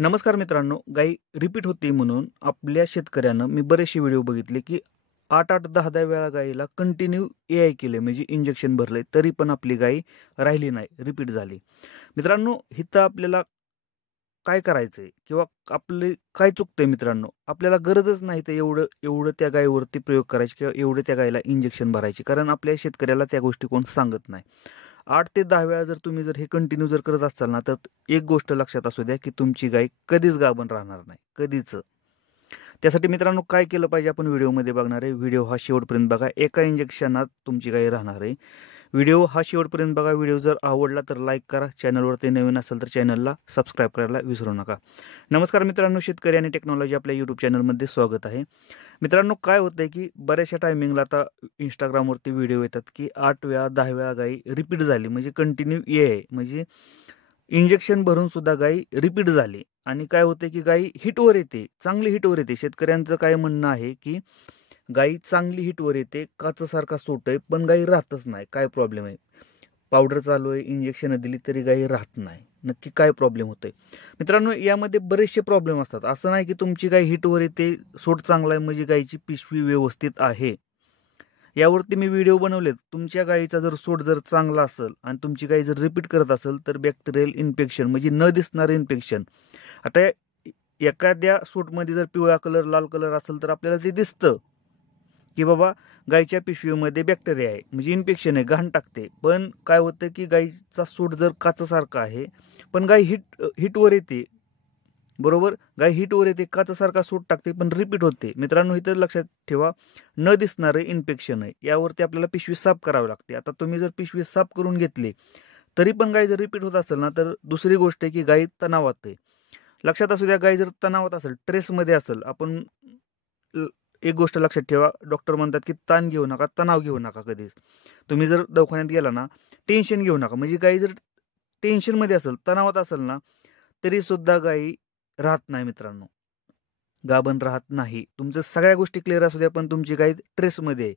नमस्कार मित्रांनो, गाई रिपीट होते म्हणून आपल्या शेतकऱ्यानं मी बरेचसे व्हिडिओ बघितले की 8-8, 10-10 वेळा गाईला कंटिन्यू एआय केले म्हणजे इंजेक्शन भरले तरी पण आपली गाई राहिली नाही, रिपीट झाली. मित्रांनो, इथं आपल्याला काय करायचंय किंवा आपले काय चुकतंय मित्रांनो? आपल्याला गरजच नाही तर एवढं एवढं त्या गायीवरती प्रयोग करायचे किंवा एवढे त्या गायीला इंजेक्शन भरायचे. कारण आपल्या शेतकऱ्याला त्या गोष्टी कोण सांगत नाही. 8 ते 10 वेळा जर तुम्ही हे कंटिन्यू करत असाल ना, तर एक गोष्ट लक्षात असू द्या, की तुमची गाय कधीच गाभण राहणार नाही, कधीच. त्यासाठी मित्रांनो काय केलं पाहिजे आपण व्हिडिओमध्ये बघणार आहे. व्हिडिओ हा शेवटपर्यंत बघा. एका इंजेक्शनात तुमची गाय राहणार आहे. व्हिडिओ हा शेवटपर्यंत बघा. व्हिडिओ जर आवडला तर लाईक करा. चॅनलवरती नवीन असेल तर चॅनलला सबस्क्राईब करायला विसरू नका. नमस्कार मित्रांनो, शेतकरी आणि टेक्नॉलॉजी आपल्या यूट्यूब चॅनलमध्ये स्वागत आहे. मित्रांनो, काय होतंय की बऱ्याचशा टायमिंगला आता इंस्टाग्रामवरती व्हिडिओ येतात की 8 वेळा 10 वेळा गाई रिपीट झाली म्हणजे कंटिन्यू आहे म्हणजे इंजेक्शन भरून सुद्धा गाई रिपीट झाली. आणि काय होते की गाई हिटवर येते, चांगली हिटवर येते. शेतकऱ्यांचं काय म्हणणं आहे की गाई चांगली हिटवर येते, काचसारखा सूट आहे, पण गाई राहतच नाही. काय प्रॉब्लेम आहे? पावडर चालू आहे, इंजेक्शन दिली तरी गाई राहत नाही. नक्की काय प्रॉब्लेम होतोय? मित्रांनो, यामध्ये बरेचसे प्रॉब्लेम असतात. असं नाही की तुमची गाय हिटवर येते, सूट चांगला आहे म्हणजे गायची पिशवी व्यवस्थित आहे. यावरती मी व्हिडिओ बनवलेत. तुमच्या गायीचा जर सूट चांगला असेल आणि तुमची गाय जर रिपीट करत असेल तर बॅक्टेरियल इन्फेक्शन म्हणजे न दिसणारं इन्फेक्शन. आता एखाद्या सूटमध्ये जर पिवळा कलर, लाल कलर असेल तर आपल्याला ते दिसतं की बाबा गायीच्या पिशवीमध्ये बॅक्टेरिया आहे म्हणजे इन्फेक्शन आहे, घाण टाकते. पण काय होतं की गायीचा सूट जर काचसारखा आहे पण गाय हिटवर येते, बरोबर, गाय हिटवर येते, काचसारखा सूट टाकते पण रिपीट होते. मित्रांनो, इथं लक्षात ठेवा, न दिसणारं इन्फेक्शन आहे. यावरती आपल्याला पिशवी साफ करावी लागते. आता तुम्ही जर पिशवी साफ करून घेतली तरी पण गाय जर रिपीट होत असेल ना, तर दुसरी गोष्ट आहे की गाय तणावात आहे. लक्षात असू द्या, गाय जर तणावात असेल, ट्रेसमध्ये असेल, आपण एक गोष्ट लक्षात ठेवा, डॉक्टर म्हणतात की ताण घेऊ नका, तणाव घेऊ नका कधीच. तुम्ही जर दवाखान्यात गेला ना, टेन्शन घेऊ नका. म्हणजे गाय जर टेन्शनमध्ये असेल, तणावात असेल ना, तरी सुद्धा गायी राहत नाही मित्रांनो, गाभण राहत नाही. तुमचं सगळ्या गोष्टी क्लिअर असू द्या पण तुमची गाय ट्रेसमध्ये आहे.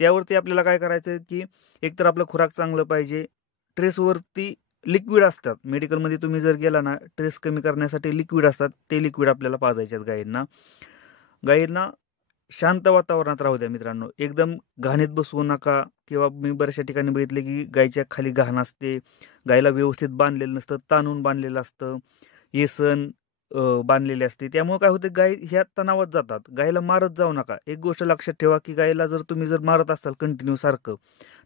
त्यावरती आपल्याला काय करायचं की एकतर आपलं खुराक चांगलं पाहिजे. ट्रेसवरती लिक्विड असतात. मेडिकलमध्ये तुम्ही जर गेला ना, ट्रेस कमी करण्यासाठी लिक्विड असतात. ते लिक्विड आपल्याला पाजायचे आहेत गायींना. गायींना शांत वातावरणात राहू द्या मित्रांनो. एकदम घाणीत बसवू नका. किंवा मी बऱ्याचशा ठिकाणी बघितले की गायीच्या खाली घाण असते, गायीला व्यवस्थित बांधलेलं नसतं, ताणून बांधलेलं असतं, येसन बांधलेले असते. त्यामुळे काय होतं, गाय ह्या तणावात जातात. गायीला मारत जाऊ नका. एक गोष्ट लक्षात ठेवा की गायीला जर तुम्ही मारत असाल कंटिन्यू सारखं,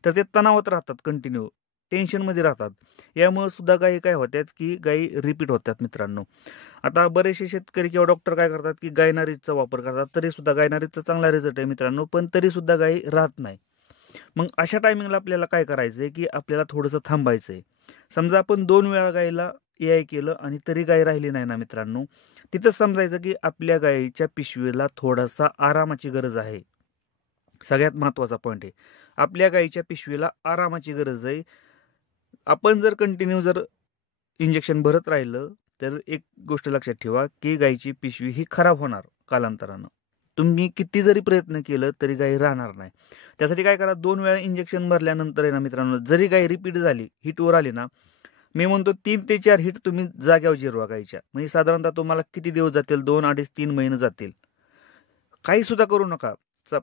तर ते तणावात राहतात, कंटिन्यू टेन्शनमध्ये राहतात. यामुळे सुद्धा गायी काय होतात की गायी रिपीट होतात मित्रांनो. आता बरेचसे शेतकरी किंवा डॉक्टर काय करतात की गायनारीजचा वापर करतात. तरी सुद्धा गायनारीजचा चांगला रिझल्ट आहे मित्रांनो, पण तरी सुद्धा गायी राहत नाही. मग अशा टायमिंगला आपल्याला काय करायचंय की आपल्याला थोडंसं थांबायचंय. समजा आपण 2 वेळा गायीला एआय केलं आणि तरी गाय राहिली नाही ना मित्रांनो, तिथं समजायचं की आपल्या गायीच्या पिशवीला थोडासा आरामाची गरज आहे. सगळ्यात महत्वाचा पॉईंट आहे, आपल्या गायीच्या पिशवीला आरामाची गरज आहे. आपण जर कंटिन्यू इंजेक्शन भरत राहिलं तर एक गोष्ट लक्षात ठेवा की गायीची पिशवी ही खराब होणार कालांतरानं. तुम्ही किती जरी प्रयत्न केलं तरी गाय राहणार नाही. त्यासाठी काय करा, 2 वेळा इंजेक्शन भरल्यानंतर आहे ना मित्रांनो, जरी गाय रिपीट झाली, हिटवर आली ना, मी म्हणतो 3 ते 4 हिट तुम्ही जाग्यावर जिरवा गायीच्या. म्हणजे साधारणतः तुम्हाला किती दिवस जातील? 2, 2.5, 3 महिने जातील. काही सुद्धा करू नका.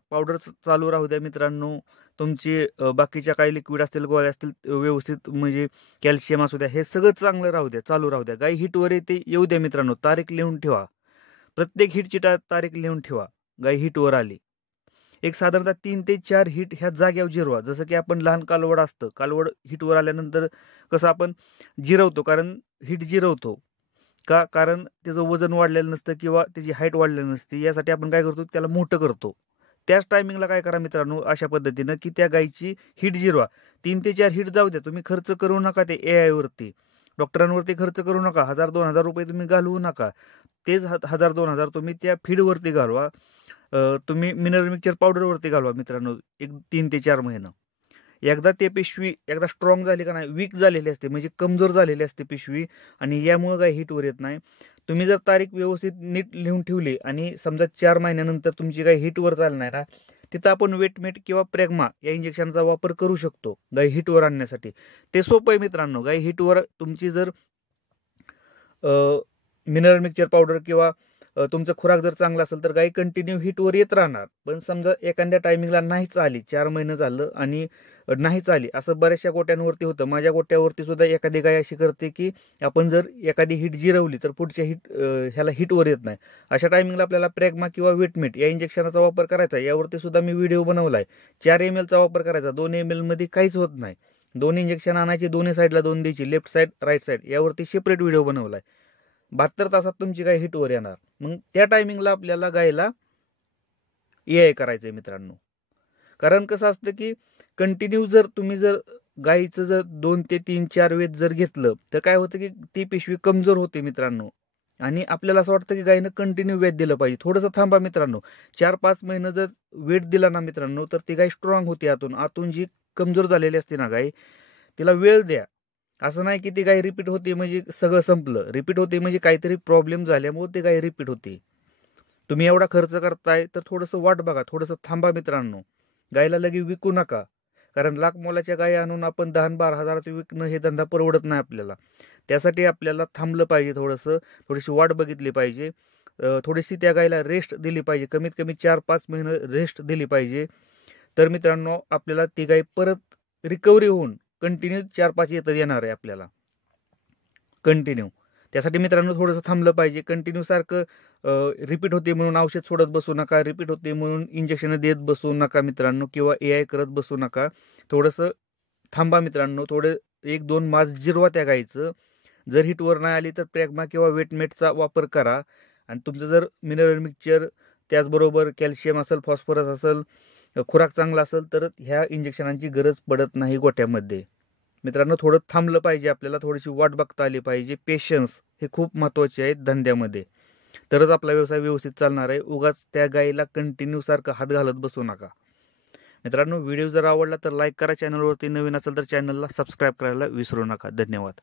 पावडर चालू राहू द्या मित्रांनो. तुमची बाकीच्या काही लिक्विड असतील, गोळ्या असतील, व्यवस्थित म्हणजे कॅल्शियम असू द्या, हे सगळं चांगलं राहू द्या, चालू राहू द्या. गाय हिटवर येते येऊ द्या मित्रांनो. तारीख लिहून ठेवा. प्रत्येक हिटची तारीख लिहून ठेवा. गाय हिटवर आली, एक साधारणतः 3 ते 4 हिट ह्या जाग्यावर जिरवा. जसं की आपण लहान कालवड असतं, कालवड हिटवर आल्यानंतर कसं आपण जिरवतो, कारण हिट जिरवतो का, कारण त्याचं वजन वाढलेलं नसतं किंवा त्याची हाईट वाढलेली नसते. यासाठी आपण काय करतो, त्याला मोठं करतो. त्याच टायमिंगला काय करा मित्रांनो, अशा पद्धतीनं की त्या गायीची हिट जिरवा. 3 ते 4 हिट जाऊ द्या. तुम्ही खर्च करू नका ते एआय वरती, डॉक्टरांवरती खर्च करू नका. 1000-2000 रुपये तुम्ही घालवू नका. तेच 1000-2000 तुम्ही त्या फीडवरती घालवा. तुम्ही मिनरल मिक्सचर पावडरवरती घालवा मित्रांनो. एक 3 ते 4 महिना. एकदा ते पिशवी एकदा स्ट्रॉंग झाली का नाही, वीक झालेली असते म्हणजे कमजोर झालेली असते पिशवी, आणि यामुळे काही हिटवर येत नाही. तुम्ही जर तारीख व्यवस्थित नीट लिहून ठेवली आणि समजा 4 महिन्यानंतर तुमची काही हिटवर चालणार आहे, तिथं आपण वेटमेट किंवा प्रेग्मा या इंजेक्शनचा वापर करू शकतो गाय हिटवर आणण्यासाठी. ते सोपं आहे मित्रांनो. गाय हिटवर तुमची जर मिनरल मिक्सचर पावडर किंवा तुमचं खुराक जर चांगला असेल तर गाय कंटिन्यू हिटवर येत राहणार. पण समजा एखाद्या टायमिंगला नाहीच आली, 4 महिने झालं आणि नाहीच आली, असं बऱ्याचशा गोट्यांवरती होतं. माझ्या गोट्यावरती सुद्धा एखादी गाय अशी करते की आपण जर एखादी हिट जिरवली तर पुढच्या ह्याला हिटवर येत नाही. अशा टायमिंगला आपल्याला प्रॅग्मा किंवा वेटमेट या इंजेक्शनाचा वापर करायचा. यावरती सुद्धा मी व्हिडिओ बनवलाय. 4 ml चा वापर करायचा. 2 ml मध्ये काहीच होत नाही. 2 इंजेक्शन आणायची, दोन्ही साईडला 2 द्यायची, लेफ्ट साईड राईट साईड. यावरती सेपरेट व्हिडिओ बनवलाय. 72 तासात तुमची गाय हिटवर येणार. मग त्या टायमिंगला आपल्याला गायला EI करायचंय मित्रांनो. कारण कसं असतं की कंटिन्यू जर तुम्ही गायीचं जर 2 ते 3 4 वेद जर घेतलं तर काय होतं की ती पिशवी कमजोर होते मित्रांनो. आणि आपल्याला असं वाटतं की गायीनं कंटिन्यू वेद दिलं पाहिजे. थोडंसं थांबा मित्रांनो. 4-5 महिने जर वेट दिला ना मित्रांनो तर ती गाय स्ट्रॉंग होती. आतून जी कमजोर झालेली असते ना गाय, तिला वेळ द्या. असं नाही की ती गाय रिपीट होते म्हणजे सगळं संपलं. रिपीट होते म्हणजे काहीतरी प्रॉब्लेम झाल्यामुळे ती गाय रिपीट होते. तुम्ही एवढा खर्च करताय तर थोडंसं वाट बघा, थोडंसं थांबा मित्रांनो. गायला लगे विकू नका. कारण लाख मोलाच्या गायी आणून आपण 10-12 हजाराचं विकणं हे धंदा परवडत नाही आपल्याला. त्यासाठी आपल्याला थांबलं पाहिजे, थोडीशी वाट बघितली पाहिजे. थोडीशी त्या गायला रेस्ट दिली पाहिजे. कमीत कमी 4-5 महिने रेस्ट दिली पाहिजे. तर मित्रांनो आपल्याला ती गाय परत रिकव्हरी होऊन कंटिन्यू 4-5 येणार आहे आपल्याला कंटिन्यू. त्यासाठी मित्रांनो थोडंसं थांबलं पाहिजे. कंटिन्यू सारखं रिपीट होते म्हणून औषध सोडत बसू नका, रिपीट होते म्हणून इंजेक्शन देत बसू नका मित्रांनो, किंवा EI करत बसू नका. थोडंसं थांबा मित्रांनो. 1-2 मास जिरवा त्या गायीचं. जर हिटवर नाही आली तर प्रॅग्मा किंवा वेटमेटचा वापर करा. आणि तुमचं जर मिनरल मिक्सचर त्याचबरोबर कॅल्शियम असेल, फॉस्फरस असेल, खुराक चांगला असेल तर ह्या इंजेक्शनांची गरज पडत नाही गोट्यामध्ये. मित्रांनो थोडं थांबलं पाहिजे आपल्याला, थोडीशी वाट बघता आली पाहिजे. पेशन्स हे खूप महत्त्वाचे आहेत धंद्यामध्ये. तरच आपला व्यवसाय व्यवस्थित चालणार आहे. उगाच त्या गायीला कंटिन्यू सारखं हात घालत बसू नका. मित्रांनो व्हिडिओ जर आवडला तर लाईक करा. चॅनलवरती नवीन असेल तर चॅनलला सबस्क्राईब करायला विसरू नका. धन्यवाद.